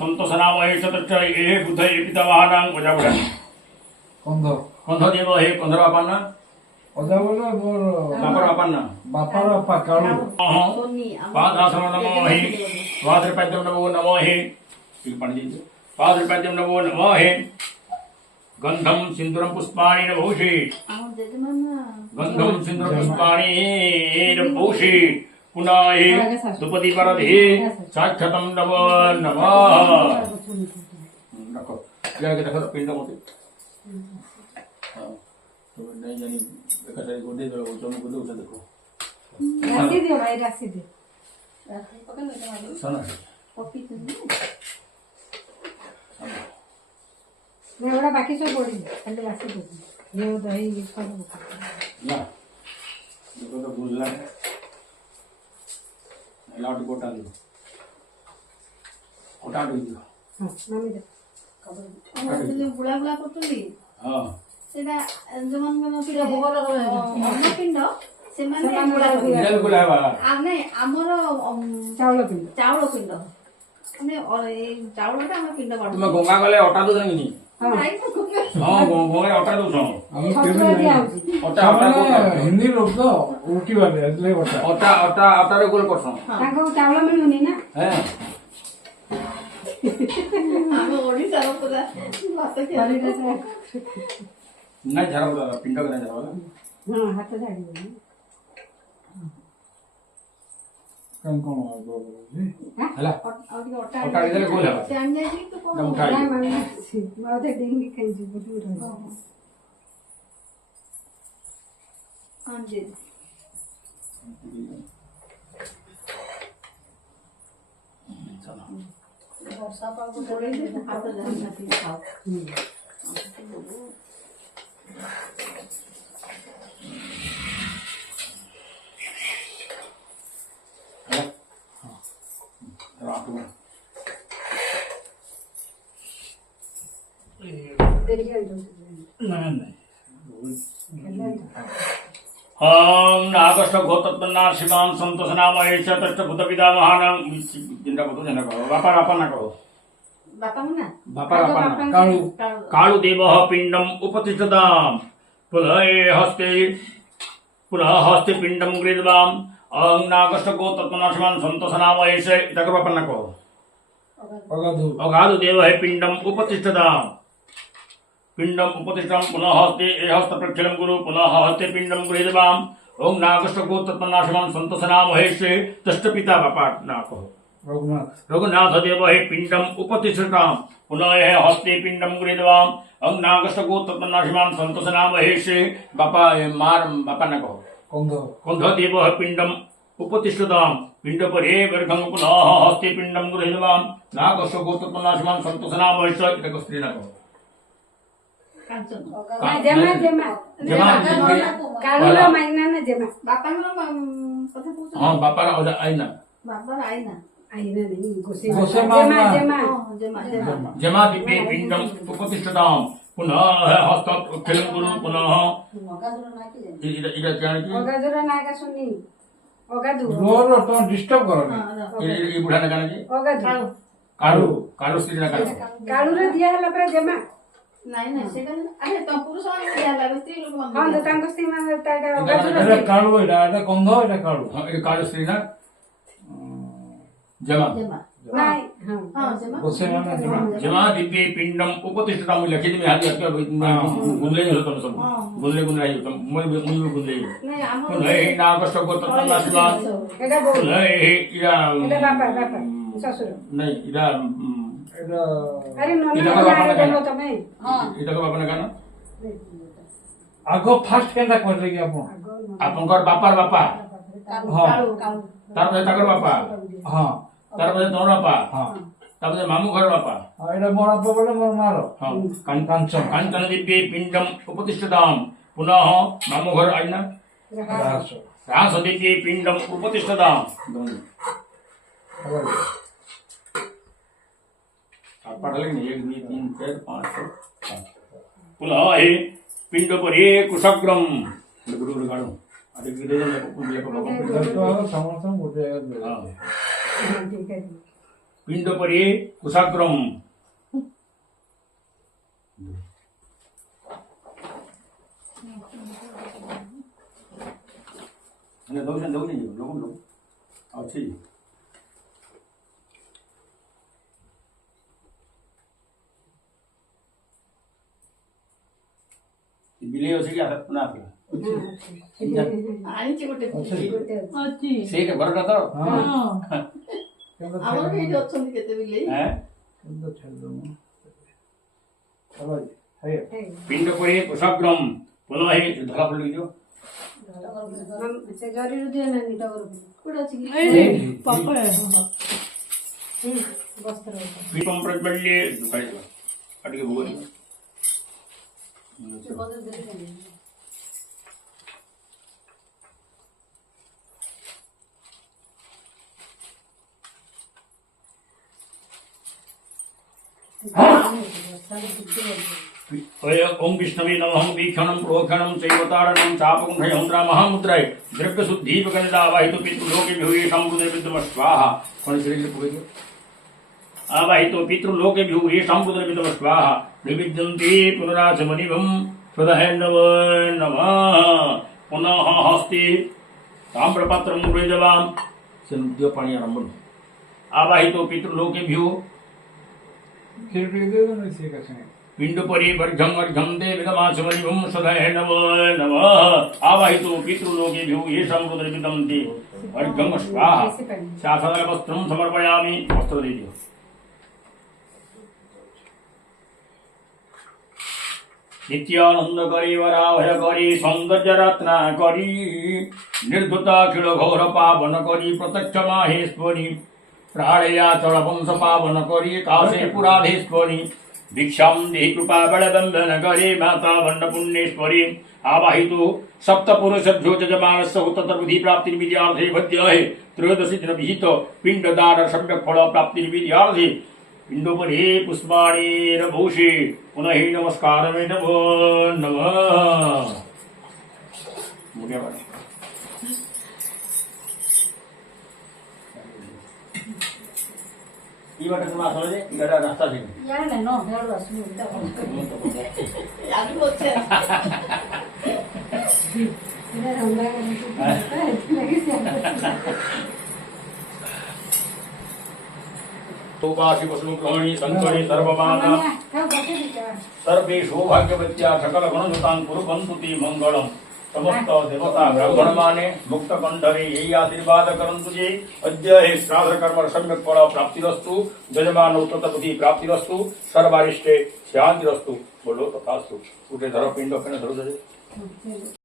संतोषनामहे चतुष्ट ये बुध ये पितामहानां वजावड़ा कंध कंध देव हे कंधर बापाना वजावड़ा मोर बापर बापाना बापार बापा काळू पादासनं नमो हे स्वाद्रपाद्यं नमो नमो हे पाद्रपाद्यं नमो नमो हे गंधम सिंदूरम पुष्पाणि नभूषि गंधम सिंदूरम पुष्पाणि नभूषि पुनः हे सुपति परधे साक्षातं नमो नमः रखो जाके देखो पिंड मोटे तो नहीं जानी कटाई गोदे दो चोम गोदे उठा देखो राखी दियो भाई राखी दे पकड़ ले सुनो पपी तो मैं बड़ा बाकी सब बोली खाली राखी दे ये दही ये सब ना देखो तो बुझला लाउड कोटा दो कोटा दो हां मम्मी दे कबर जो बुला बुला करतली हां सेटा जमन मन पिडा भोगल अन्य पिंड से माने बुला बा आ नहीं हमर चावल पिंड माने ए चावलटा हम पिंड बाड़ तुम गंगा गले अटा दो नहीं नहीं तो हां गंगा अटा दो हम केबे अटा हिंदी लोग तो उठी वाले એટલે अटा अटा अटा रे गोल करछो ताको चावल मिलुनी ना हैं हम ओडिसा रो पूरा भात के नहीं झरा बोला पिंड करे झरा बोला हां हाथ झाड़ी कौन कौन हला और अटा इधर गोल है जान जाए तो ना उठाई नहीं माने माथे डेंगी खाई जी बुटू रहा हां जी वर्षा पागो थोड़े दिन हाथ झाड़ी नहीं खाओ हम नागष्ट गोतत्पन्ना शिवां संतोषनामहे चतुष्ट भूत पितामहानां जिंदा को जना कहो बापा बापा ना कहो बापा मुना बापा बापा ना काळू काळु देवः पिण्डम् उपतिष्ठताम् पुनः हस्ते पिण्डं गृहीत्वाम् अं नागष्ट गोतत्पन्ना शिवां संतोषनामहे च इतकर बापा ना कहो अगाधु देवः पिण्डम् उपतिष्ठताम् पिंडम उपतिष्ठम पुनः हस्ते हस्त प्रक्षालम गुरु पुनः हस्ते पिंडम गृहीत्वाम् ओम नागष्ट गोतत्पन्नाशमं संतोषनामहे से तष्ट पिता बापा ना कहो रघुनाथ देव हे पिंडम उपतिष्ठताम् पुनः हस्ते पिंडम गृहीत्वाम् ओम नागष्ट गोतत्पन्नाशमं संतोषनामहे से बापा मार बापा ना कहो कंध देव पिंडम उपतिष्ठताम् पिंड पर हे वर्धं पुनः हस्ते पिंडम गृहीत्वाम् नागष्ट गोतत्पन्नाशमं संतोषनामहे से इतक स्त्री ना कहो जेमा जेमा जेमा कालुरा माइना ना जेमा बापा नो कथा पूछ हां बापा रा आईना बापा रा आईना नहीं गोसे जेमा जेमा जेमा दिव्ये पिंडम उपतिष्ठताम् पुनः हस्त खेलं गुरु पुनः इधर जाने की ओगाजुरा नायका सुनी ओगादु रो तो डिस्टर्ब करो ये बुढ़ा ना जाने की ओगादु कालू कालू स्त्री ना कालू कालू रे दिया हला पर जेमा नहीं सेटा अरे तो पुरुष वाले दिया हला स्त्री लोग मन हां तो तांको स्त्री मान ताटा ओगाजुरा এটা কাळू এটা গন্ধ এটা কাळू हां ये कालू स्त्री ना जेमा जेमा नहीं हां जेमा गोसे माने जेमा दिव्ये पिंडम उपतिष्ठताम् लिखित में हाथ रख गुंदले होतो सब गुंदले गुंदले होतो मैं गुंदले नहीं हम पुनः नागष्ट गोतत्पन्नाशमं एटा बोल पुनः इरा एटा बापा ससुर नहीं इरा এটা अरे नोनी ना देलो तमे हां इधर बापा ना गाना আগ ফার্স্ট কেনটা করলে কি আপন आपनकर बापार बापा हां तार बजे ताकर बापा हां तार बजे तोर बापा हां तार बजे मामू घर बापा এটা মোর আপা বলে মোর মার हां कांचन কাঞ্চন कांचन दिव्ये पिंडम उपतिष्ठताम् पुनः मामू घर आईना রাস रास दिव्ये पिंडम उपतिष्ठताम् आप पढ़ लेंगे 1 2 3 4 5 पुनः हे पिंड पर हे कुशग्रम गुरु गाड़ो अरे गिरे ले को তো সমস্ত মোটে हां ठीक है पिंडोपरि कुशाग्रम अच्छी ବିଲେଇ ଅଛି କି ନା ଆସିଲା ଆଣିଛି ଗୋଟେ ଅଛି। ସେଇଟା ଘରଟା ତ ହଁ ଆମର ବି ଏଇଠି ଅଛନ୍ତି କେତେ ବିଲେଇ ହେଁ କେମିତି ଛାଡ଼ିଦେବୁ ପିଣ୍ଡ ପରି କୁଶାଗ୍ରମ ପୁନଃ ଧରା ପଡ଼ିଯିବ ସେ ଜରିରୁ ଦିଅ ନାନି ଟଗର କୋଉଟା ଅଛି କି ବସ୍ତ୍ର ଦୀପం ପ୍ରଜ୍ୱଲ୍ୟ ଟିକେ ଭୋଗ ओम विष्णवे नमः वीक्षणं प्रोक्षणं चैवतारणं चापकुण्ठयमुद्रा महामुद्राय द्रव्यशुद्धीपकनिदावाहितो पितृलोके विहुयेषां हृदयविद्मः स्वाहा कौन शरीर पुगेगा आवाहितो पितृलोके विहुयेषां हृदयविद्मः स्वाहा निविद्यन्ते पुनराचमनिवं स्वदः नमः पुनः हस्ते ताम्रपत्रं गृहीतवां सनुद्य पाणि आरम्भ आवाहितो पितृलोके विहु खीर पी दे दो इसी का संग पिंडोपरि वर्घं वर्घं देविदमाचमनिवं स्वदः नमः आवाहितो पितृलोके विहु येषां हृदयविद्मन्ते वर्घं स्वाहा शासनवस्त्रं समर्पयामि वस्त्र दे दियो नित्यानंद करी वराभय करी सौंदर्य रत्ना करी निर्धुता खिल घोर पावन करी प्रत्यक्ष माहेश्वरी प्राणयाचल वंश पावन करी काशे पुराधेश्वरी भिक्षां देहि कृपा बलबंधन करे माता वर्ण पुण्येश्वरी आवाहितु सप्त पुरुष ध्योजमानस्य उत्तरबुद्धि प्राप्ति विद्यार्थे भद्याहे त्रयोदशी दिन विहित पिंडदान सम्यक फल प्राप्ति विद्यार्थे पिंडोपरि पुष्पाणि नभूषि पुनः नमस्कार नमो नमः मुझे बने ಈ ಬಾಟೆ ತುಂಬ ಆಸೋದೆ ಈ ಗಡ ರಾಸ್ತಾ ಸಿಗ ಯಾರಲ್ಲ ನೋ ಹೇಳು ಅಷ್ಟು ಯಾರು ಗೊತ್ತೇ उपासि वसुग्रहणी संकणी सर्वमाना सर्वे सौभाग्यवत्या सकल गुणनुतां कुरुवन्तु ते मंगलम समस्त देवता ब्राह्मण माने मुक्त कंठरे यही आशीर्वाद करंतु जे अद्य हे श्राद्ध कर्म सम्यक फल प्राप्तिरस्तु यजमान उत्तरबुद्धि प्राप्तिरस्तु सर्वारिष्टे शांतिरस्तु बोलो तथास्तु उठे धरो पिंड अपने धरो दे